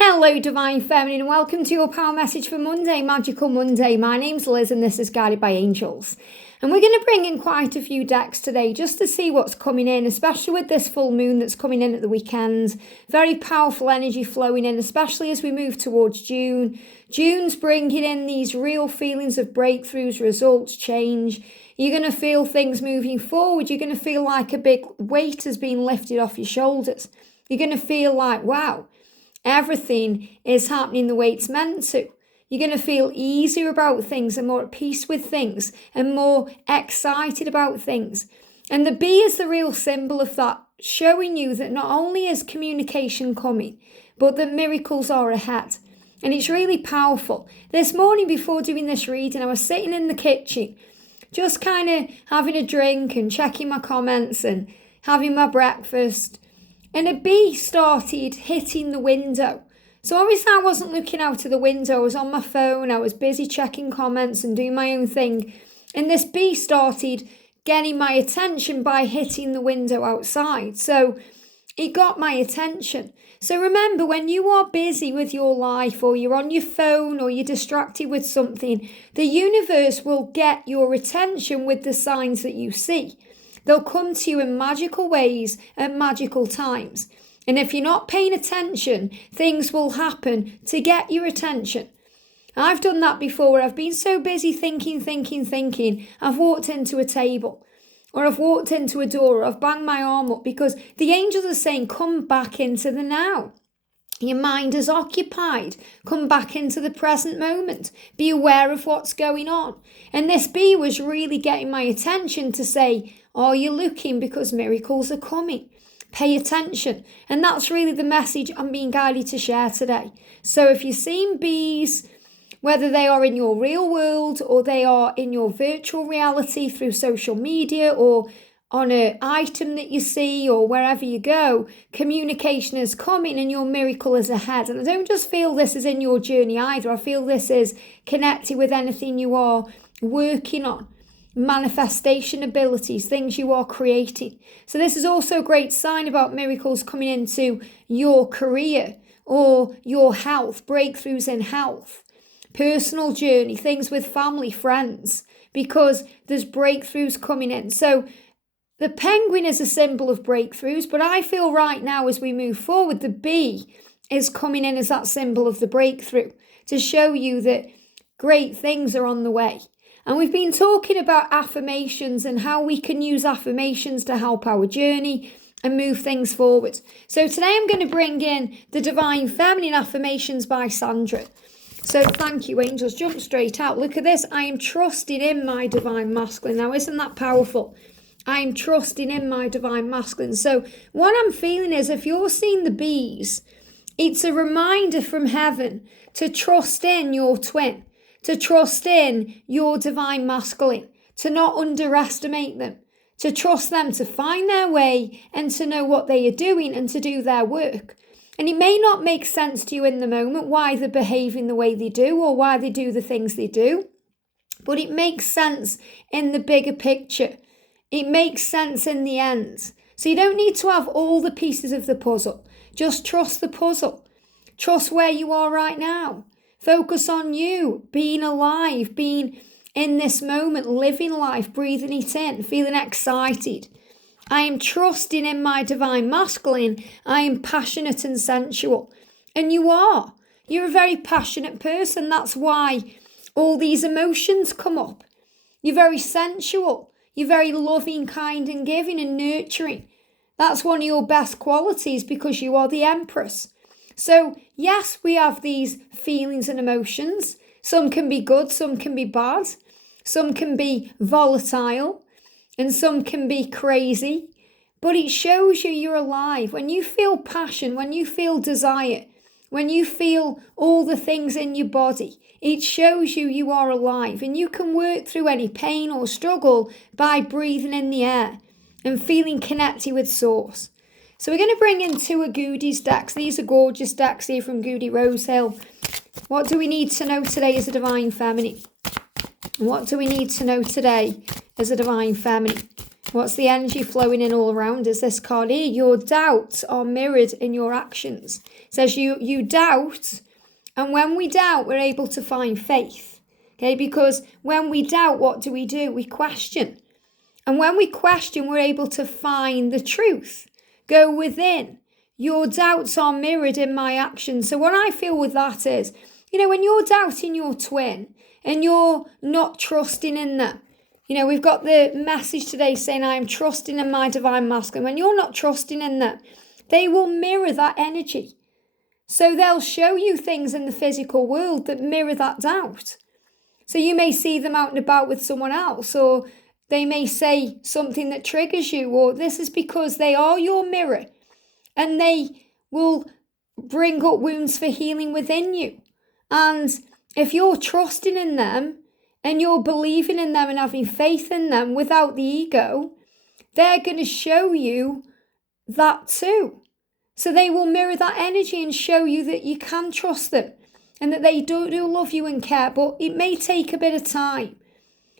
Hello, Divine Feminine, and welcome to your power message for Monday, Magical Monday. My name's Liz, and this is Guided by Angels. And we're going to bring in quite a few decks today just to see what's coming in, especially with this full moon that's coming in at the weekend. Very powerful energy flowing in, especially as we move towards June. June's bringing in these real feelings of breakthroughs, results, change. You're going to feel things moving forward. You're going to feel like a big weight has been lifted off your shoulders. You're going to feel like, wow, everything is happening the way it's meant to. You're going to feel easier about things and more at peace with things and more excited about things. And the bee is the real symbol of that, showing you that not only is communication coming, but that miracles are ahead. And it's really powerful. This morning before doing this reading, I was sitting in the kitchen, just kind of having a drink and checking my comments and having my breakfast. And a bee started hitting the window. So obviously I wasn't looking out of the window. I was on my phone. I was busy checking comments and doing my own thing. And this bee started getting my attention by hitting the window outside. So it got my attention. So remember, when you are busy with your life, or you're on your phone, or you're distracted with something, the universe will get your attention with the signs that you see. They'll come to you in magical ways at magical times. And if you're not paying attention, things will happen to get your attention. I've done that before, where I've been so busy thinking, I've walked into a table, or I've walked into a door, or I've banged my arm up, because the angels are saying, come back into the now. Your mind is occupied. Come back into the present moment. Be aware of what's going on. And this bee was really getting my attention to say, are you looking? Because miracles are coming. Pay attention. And that's really the message I'm being guided to share today. So if you're seeing bees, whether they are in your real world or they are in your virtual reality through social media or on an item that you see or wherever you go, communication is coming and your miracle is ahead. And I don't just feel this is in your journey either. I feel this is connected with anything you are working on. Manifestation abilities, things you are creating. So this is also a great sign about miracles coming into your career or your health, breakthroughs in health, personal journey, things with family, friends, because there's breakthroughs coming in. So the penguin is a symbol of breakthroughs, but I feel right now as we move forward, the bee is coming in as that symbol of the breakthrough to show you that great things are on the way. And we've been talking about affirmations and how we can use affirmations to help our journey and move things forward. So today I'm going to bring in the Divine Feminine Affirmations by Sandra. So thank you, angels. Jump straight out. Look at this. I am trusting in my Divine Masculine. Now, isn't that powerful? I am trusting in my Divine Masculine. So what I'm feeling is, if you're seeing the bees, it's a reminder from heaven to trust in your twin. To trust in your Divine Masculine, to not underestimate them, to trust them to find their way and to know what they are doing and to do their work. And it may not make sense to you in the moment why they're behaving the way they do or why they do the things they do, but it makes sense in the bigger picture. It makes sense in the end. So you don't need to have all the pieces of the puzzle. Just trust the puzzle. Trust where you are right now. Focus on you, being alive, being in this moment, living life, breathing it in, feeling excited. I am trusting in my Divine Masculine. I am passionate and sensual. And you are. You're a very passionate person. That's why all these emotions come up. You're very sensual. You're very loving, kind and giving and nurturing. That's one of your best qualities because you are the Empress. So, yes, we have these feelings and emotions. Some can be good, some can be bad. Some can be volatile and some can be crazy. But it shows you you're alive. When you feel passion, when you feel desire, when you feel all the things in your body, it shows you you are alive. And you can work through any pain or struggle by breathing in the air and feeling connected with Source. So we're going to bring in two of Goody's decks. These are gorgeous decks here from Goody Rosehill. What do we need to know today as a Divine Feminine? What do we need to know today as a Divine Feminine? What's the energy flowing in all around us? This card here, your doubts are mirrored in your actions. It says you doubt, and when we doubt, we're able to find faith. Okay, because when we doubt, what do? We question. And when we question, we're able to find the truth. Go within. Your doubts are mirrored in my actions. So what I feel with that is, when you're doubting your twin and you're not trusting in them, we've got the message today saying, I am trusting in my divine masculine. When you're not trusting in them, they will mirror that energy. So they'll show you things in the physical world that mirror that doubt. So you may see them out and about with someone else, or they may say something that triggers you, or this is because they are your mirror and they will bring up wounds for healing within you. And if you're trusting in them and you're believing in them and having faith in them without the ego, they're going to show you that too. So they will mirror that energy and show you that you can trust them and that they do love you and care, but it may take a bit of time.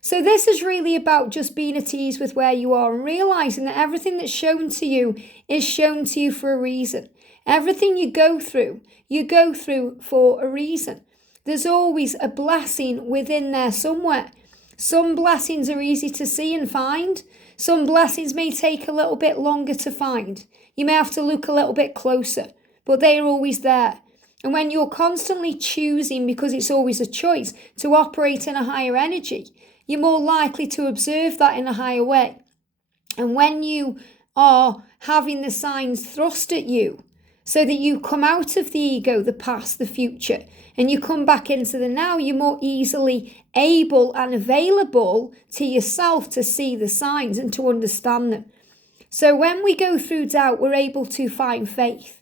So this is really about just being at ease with where you are and realizing that everything that's shown to you is shown to you for a reason. Everything you go through for a reason. There's always a blessing within there somewhere. Some blessings are easy to see and find. Some blessings may take a little bit longer to find. You may have to look a little bit closer, but they are always there. And when you're constantly choosing, because it's always a choice, to operate in a higher energy, you're more likely to observe that in a higher way. And when you are having the signs thrust at you so that you come out of the ego, the past, the future, and you come back into the now, you're more easily able and available to yourself to see the signs and to understand them. So when we go through doubt, we're able to find faith.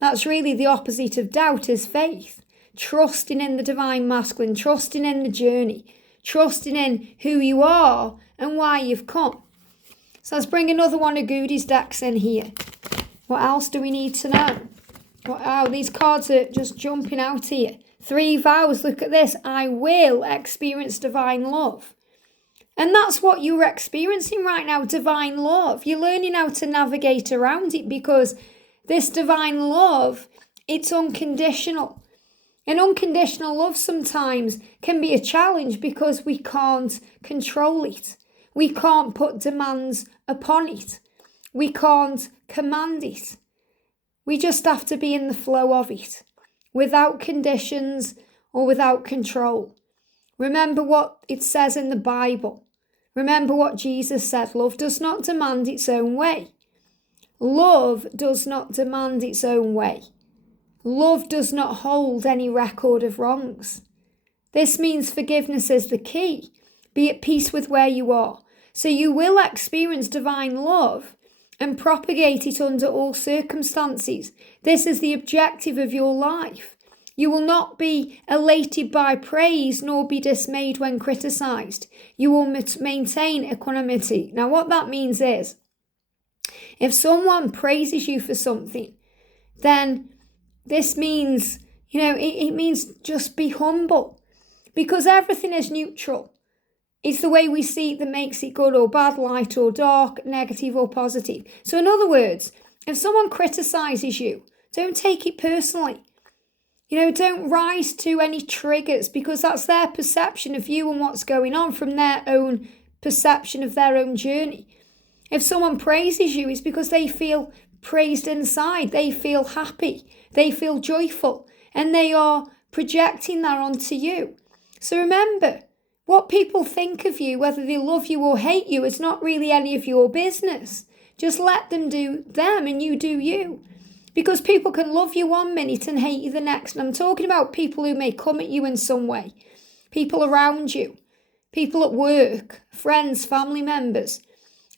That's really the opposite of doubt, is faith. Trusting in the divine masculine, trusting in the journey, trusting in who you are and why you've come. So let's bring another one of Goody's decks in here. What else do we need to know? Wow, these cards are just jumping out here. 3 vows, look at this. I will experience divine love. And that's what you're experiencing right now, divine love. You're learning how to navigate around it because this divine love, it's unconditional. And unconditional love sometimes can be a challenge because we can't control it. We can't put demands upon it. We can't command it. We just have to be in the flow of it, without conditions or without control. Remember what it says in the Bible. Remember what Jesus said. Love does not demand its own way. Love does not demand its own way. Love does not hold any record of wrongs. This means forgiveness is the key. Be at peace with where you are. So you will experience divine love and propagate it under all circumstances. This is the objective of your life. You will not be elated by praise nor be dismayed when criticised. You will maintain equanimity. Now what that means is, if someone praises you for something, then this means, it means just be humble, because everything is neutral. It's the way we see it that makes it good or bad, light or dark, negative or positive. So in other words, if someone criticises you, don't take it personally. Don't rise to any triggers, because that's their perception of you and what's going on from their own perception of their own journey. If someone praises you, it's because they feel praised inside. They feel happy. They feel joyful. And they are projecting that onto you. So remember, what people think of you, whether they love you or hate you, is not really any of your business. Just let them do them and you do you. Because people can love you one minute and hate you the next. And I'm talking about people who may come at you in some way. People around you. People at work. Friends, family members.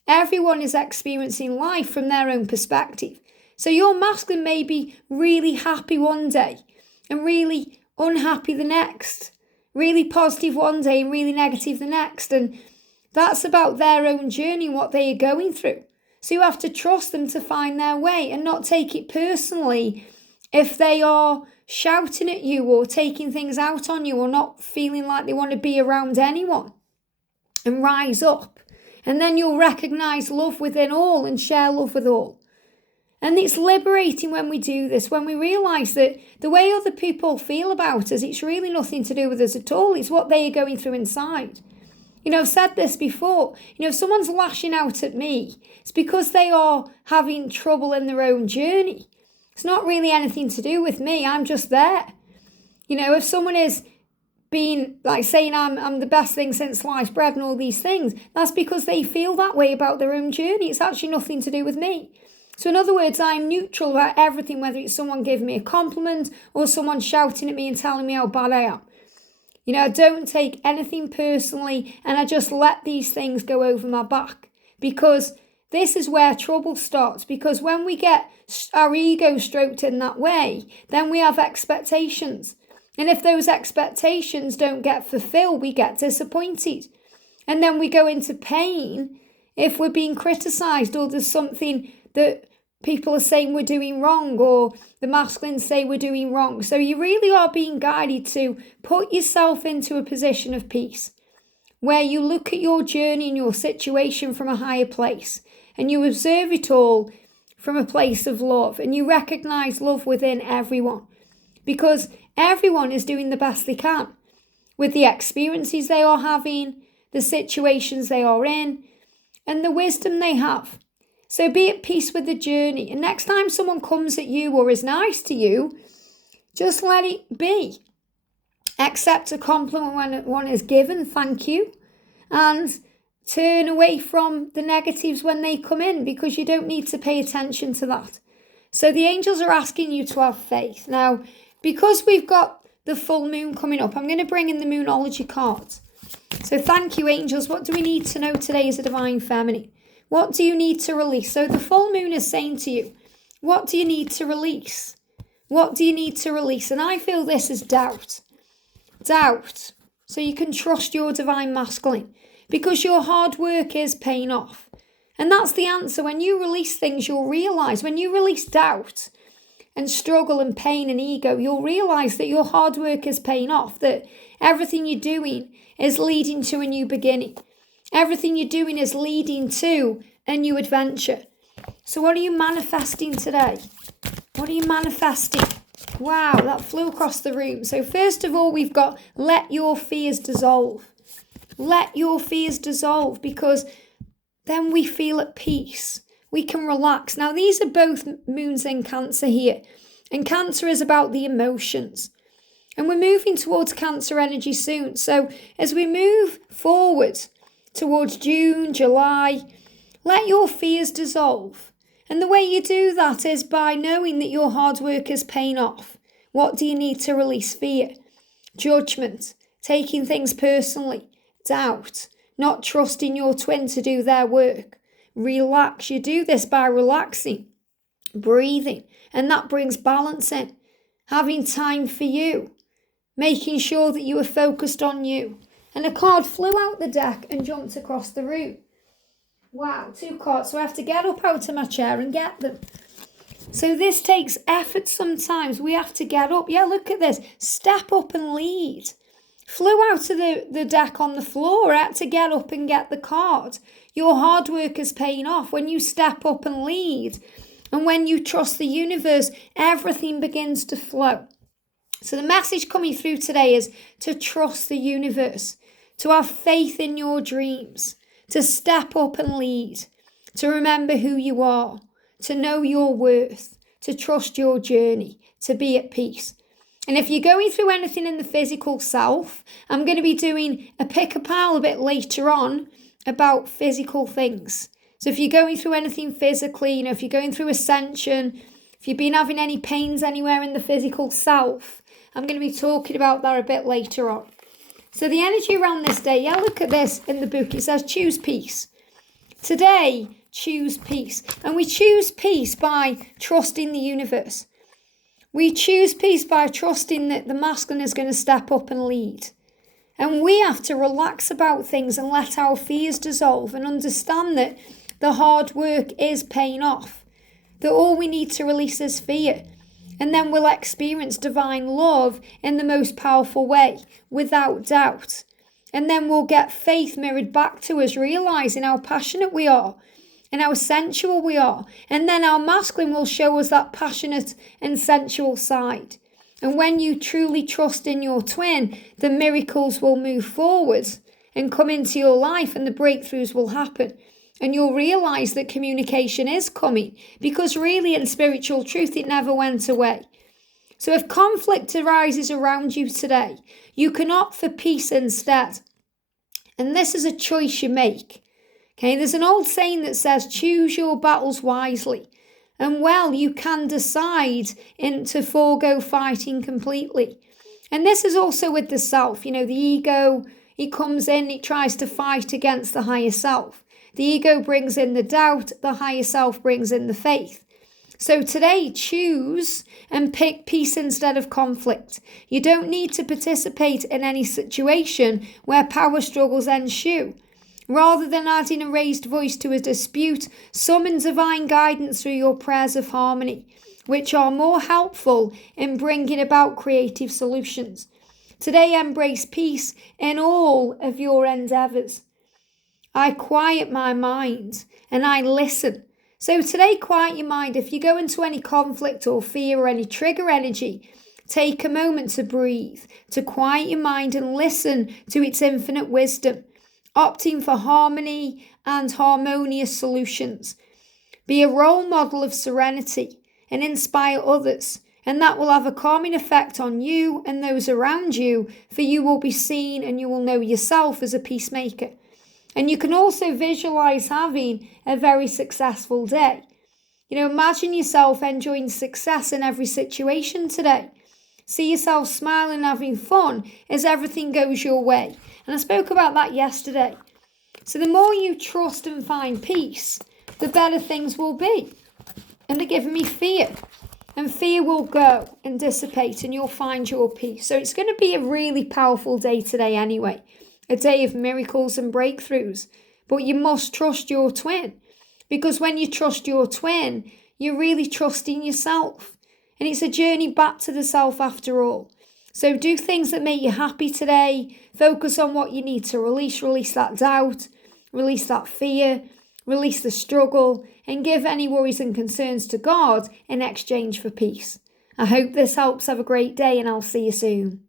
Everyone is experiencing life from their own perspective. So your masculine may be really happy one day and really unhappy the next. Really positive one day and really negative the next. And that's about their own journey and what they are going through. So you have to trust them to find their way and not take it personally if they are shouting at you or taking things out on you or not feeling like they want to be around anyone. And rise up And then you'll recognize love within all and share love with all. And it's liberating when we do this, when we realize that the way other people feel about us, it's really nothing to do with us at all. It's what they are going through inside. I've said this before. If someone's lashing out at me, it's because they are having trouble in their own journey. It's not really anything to do with me. I'm just there. If someone is being like saying I'm the best thing since sliced bread and all these things, that's because they feel that way about their own journey. It's actually nothing to do with me. So in other words, I'm neutral about everything, whether it's someone giving me a compliment or someone shouting at me and telling me how bad I am. I don't take anything personally, and I just let these things go over my back, because this is where trouble starts. Because when we get our ego stroked in that way, then we have expectations. And if those expectations don't get fulfilled, we get disappointed. And then we go into pain if we're being criticised, or there's something that people are saying we're doing wrong, or the masculines say we're doing wrong. So you really are being guided to put yourself into a position of peace, where you look at your journey and your situation from a higher place, and you observe it all from a place of love, and you recognise love within everyone, because everyone is doing the best they can with the experiences they are having, the situations they are in, and the wisdom they have. So be at peace with the journey. And next time someone comes at you or is nice to you, just let it be. Accept a compliment when one is given, thank you. And turn away from the negatives when they come in, because you don't need to pay attention to that. So the angels are asking you to have faith. Now, because we've got the full moon coming up, I'm going to bring in the Moonology cards. So thank you, angels. What do we need to know today as a divine feminine? What do you need to release? So the full moon is saying to you, what do you need to release? What do you need to release? And I feel this is doubt. Doubt. So you can trust your divine masculine, because your hard work is paying off. And that's the answer. When you release things, you'll realise, when you release doubt and struggle and pain and ego, you'll realise that your hard work is paying off, that everything you're doing is leading to a new beginning. Everything you're doing is leading to a new adventure. So what are you manifesting today? What are you manifesting? Wow, that flew across the room. So first of all, we've got let your fears dissolve. Let your fears dissolve, because then we feel at peace. We can relax. Now, these are both moons in Cancer here. And Cancer is about the emotions. And we're moving towards Cancer energy soon. So as we move forward towards June, July, let your fears dissolve. And the way you do that is by knowing that your hard work is paying off. What do you need to release? Fear, judgment, taking things personally, doubt, not trusting your twin to do their work. Relax. You do this by relaxing, breathing, and that brings balance in. Having time for you, making sure that you are focused on you. And a card flew out the deck and jumped across the room. Wow, 2 cards. So I have to get up out of my chair and get them. So this takes effort sometimes. We have to get up. Yeah, look at this. Step up and lead. Flew out of the deck on the floor. I had to get up and get the card. Your hard work is paying off. When you step up and lead, and when you trust the universe, everything begins to flow. So the message coming through today is to trust the universe, to have faith in your dreams, to step up and lead, to remember who you are, to know your worth, to trust your journey, to be at peace. And if you're going through anything in the physical self, I'm going to be doing a pick-a-pile a bit later on about physical things. So if you're going through anything physically, if you're going through ascension, if you've been having any pains anywhere in the physical self, I'm going to be talking about that a bit later on. So the energy around this day, yeah, look at this in the book. It says choose peace. Today, choose peace. And we choose peace by trusting the universe. We choose peace by trusting that the masculine is going to step up and lead. And we have to relax about things and let our fears dissolve and understand that the hard work is paying off. That all we need to release is fear. And then we'll experience divine love in the most powerful way, without doubt. And then we'll get faith mirrored back to us, realizing how passionate we are and how sensual we are. And then our masculine will show us that passionate and sensual side. And when you truly trust in your twin, the miracles will move forward and come into your life, and the breakthroughs will happen. And you'll realize that communication is coming, because really in spiritual truth, it never went away. So if conflict arises around you today, you can opt for peace instead. And this is a choice you make. Okay, there's an old saying that says, choose your battles wisely. And well, you can decide to forego fighting completely. And this is also with the self. The ego, it comes in, it tries to fight against the higher self. The ego brings in the doubt, the higher self brings in the faith. So today, choose and pick peace instead of conflict. You don't need to participate in any situation where power struggles ensue. Rather than adding a raised voice to a dispute, summon divine guidance through your prayers of harmony, which are more helpful in bringing about creative solutions. Today, embrace peace in all of your endeavours. I quiet my mind and I listen. So today, quiet your mind. If you go into any conflict or fear or any trigger energy, take a moment to breathe, to quiet your mind and listen to its infinite wisdom, opting for harmony and harmonious solutions. Be a role model of serenity and inspire others, and that will have a calming effect on you and those around you, for you will be seen and you will know yourself as a peacemaker. And you can also visualize having a very successful day. Imagine yourself enjoying success in every situation today. See yourself smiling and having fun as everything goes your way. And I spoke about that yesterday. So the more you trust and find peace, the better things will be. And they're giving me fear. And fear will go and dissipate and you'll find your peace. So it's going to be a really powerful day today anyway. A day of miracles and breakthroughs. But you must trust your twin. Because when you trust your twin, you're really trusting yourself. And it's a journey back to the self after all. So do things that make you happy today. Focus on what you need to release. Release that doubt. Release that fear. Release the struggle. And give any worries and concerns to God in exchange for peace. I hope this helps. Have a great day and I'll see you soon.